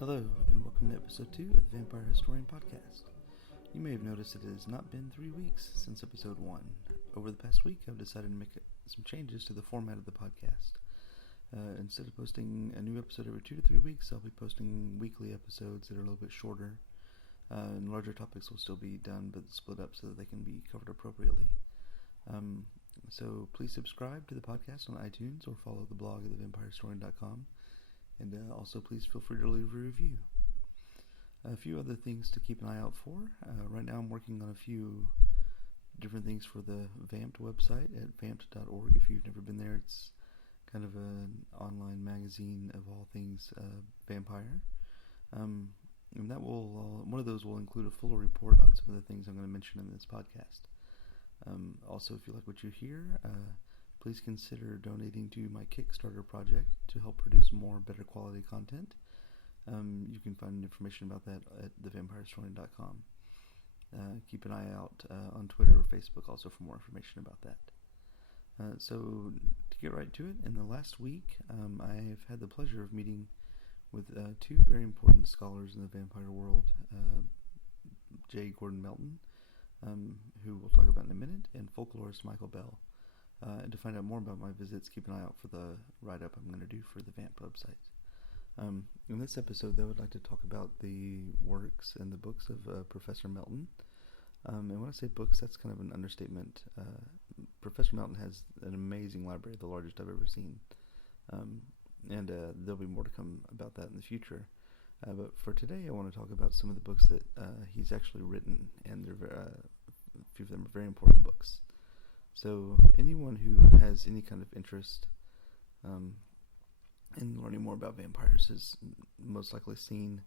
Hello, and welcome to episode 2 of the Vampire Historian Podcast. You may have noticed that it has not been 3 weeks since episode 1. Over the past week, I've decided to make some changes to the format of the podcast. Instead of posting a new episode every 2 to 3 weeks, I'll be posting weekly episodes that are a little bit shorter. And larger topics will still be done, but split up so that they can be covered appropriately. So please subscribe to the podcast on iTunes or follow the blog at thevampirehistorian.com. And also please feel free to leave a review. A few other things to keep an eye out for. Right now I'm working on a few different things for the Vamped website at vamped.org. If you've never been there, it's kind of an online magazine of all things vampire. And that will one of those will include a fuller report on some of the things I'm going to mention in this podcast. Also, if you like what you hear, please consider donating to my Kickstarter project to help produce more better quality content. You can find information about that at thevampirehistorian.com. Keep an eye out on Twitter or Facebook also for more information about that. So to get right to it, in the last week I've had the pleasure of meeting with two very important scholars in the vampire world, J. Gordon Melton, who we'll talk about in a minute, and folklorist Michael Bell. And to find out more about my visits, keep an eye out for the write-up I'm going to do for the Vamp website. In this episode, though, I'd like to talk about the works and the books of Professor Melton. And when I say books, that's kind of an understatement. Professor Melton has an amazing library, the largest I've ever seen. And there'll be more to come about that in the future. But for today, I want to talk about some of the books that he's actually written, and a few of them are very important books. So anyone who has any kind of interest in learning more about vampires has most likely seen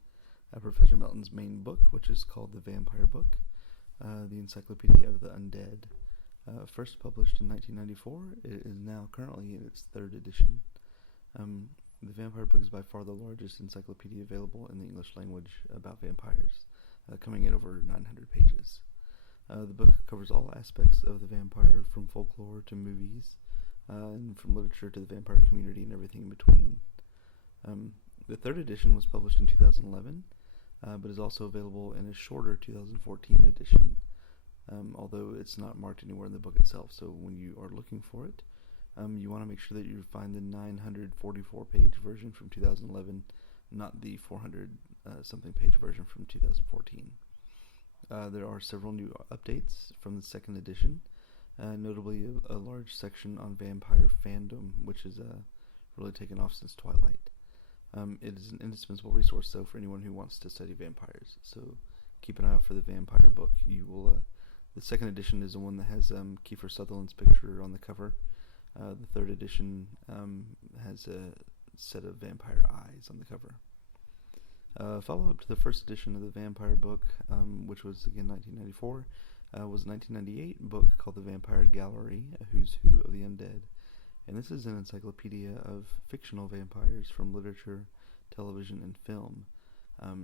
Professor Melton's main book, which is called The Vampire Book, the Encyclopedia of the Undead. First published in 1994, it is now currently in its third edition. The Vampire Book is by far the largest encyclopedia available in the English language about vampires, coming in over 900 pages. The book covers all aspects of the vampire, from folklore to movies, and from literature to the vampire community and everything in between. The third edition was published in 2011, but is also available in a shorter 2014 edition, although it's not marked anywhere in the book itself. So when you are looking for it, you want to make sure that you find the 944-page version from 2011, not the 400-something page version from 2014. There are several new updates from the second edition, notably a large section on vampire fandom, which has really taken off since Twilight. It is an indispensable resource, though, for anyone who wants to study vampires, so keep an eye out for the Vampire Book. The second edition is the one that has Kiefer Sutherland's picture on the cover. The third edition has a set of vampire eyes on the cover. Follow-up to the first edition of the Vampire Book, which was, again, 1994, was a 1998 book called The Vampire Gallery, A Who's Who of the Undead. And this is an encyclopedia of fictional vampires from literature, television, and film.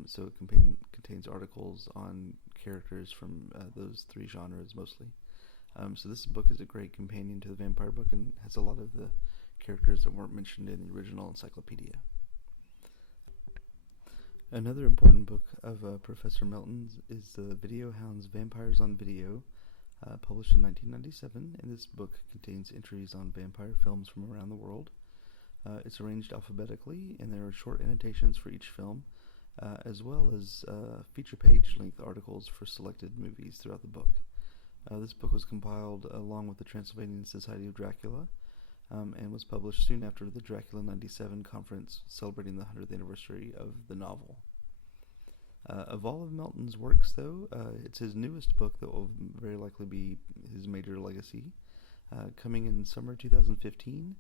So it contains articles on characters from those three genres mostly. So this book is a great companion to the Vampire Book and has a lot of the characters that weren't mentioned in the original encyclopedia. Another important book of Professor Melton's is the Video Hound's Vampires on Video, published in 1997, and this book contains entries on vampire films from around the world. It's arranged alphabetically, and there are short annotations for each film, as well as feature page-length articles for selected movies throughout the book. This book was compiled along with the Transylvanian Society of Dracula, and was published soon after the Dracula 97 conference celebrating the 100th anniversary of the novel. Of all of Melton's works, though, it's his newest book that will very likely be his major legacy. Coming in summer 2015,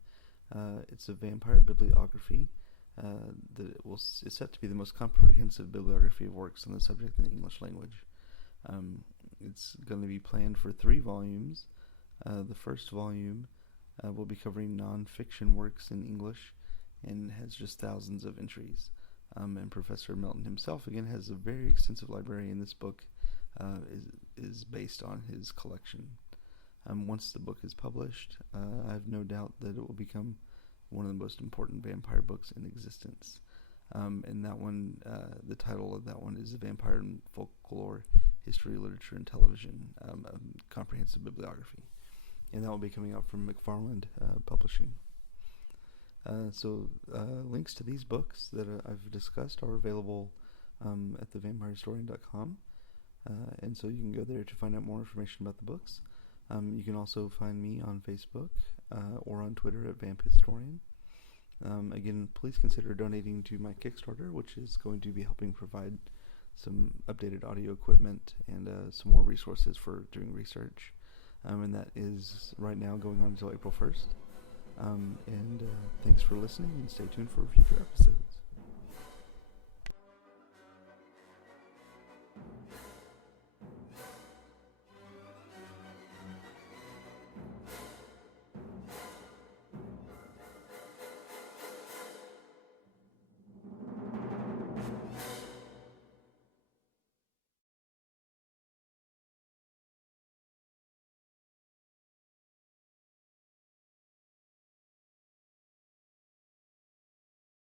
it's a vampire bibliography that is set to be the most comprehensive bibliography of works on the subject in the English language. It's going to be planned for 3 volumes. The first volume will be covering non-fiction works in English and has just thousands of entries. And Professor Melton himself, again, has a very extensive library, and this book is based on his collection. Once the book is published, I have no doubt that it will become one of the most important vampire books in existence. And that one, the title of that one is Vampire and Folklore, History, Literature, and Television, a comprehensive bibliography. And that will be coming out from McFarland Publishing. Links to these books that I've discussed are available at thevampirehistorian.com. And so you can go there to find out more information about the books. You can also find me on Facebook or on Twitter at VampHistorian. Again, please consider donating to my Kickstarter, which is going to be helping provide some updated audio equipment and some more resources for doing research. And that is right now going on until April 1st. Thanks for listening, and stay tuned for future episodes.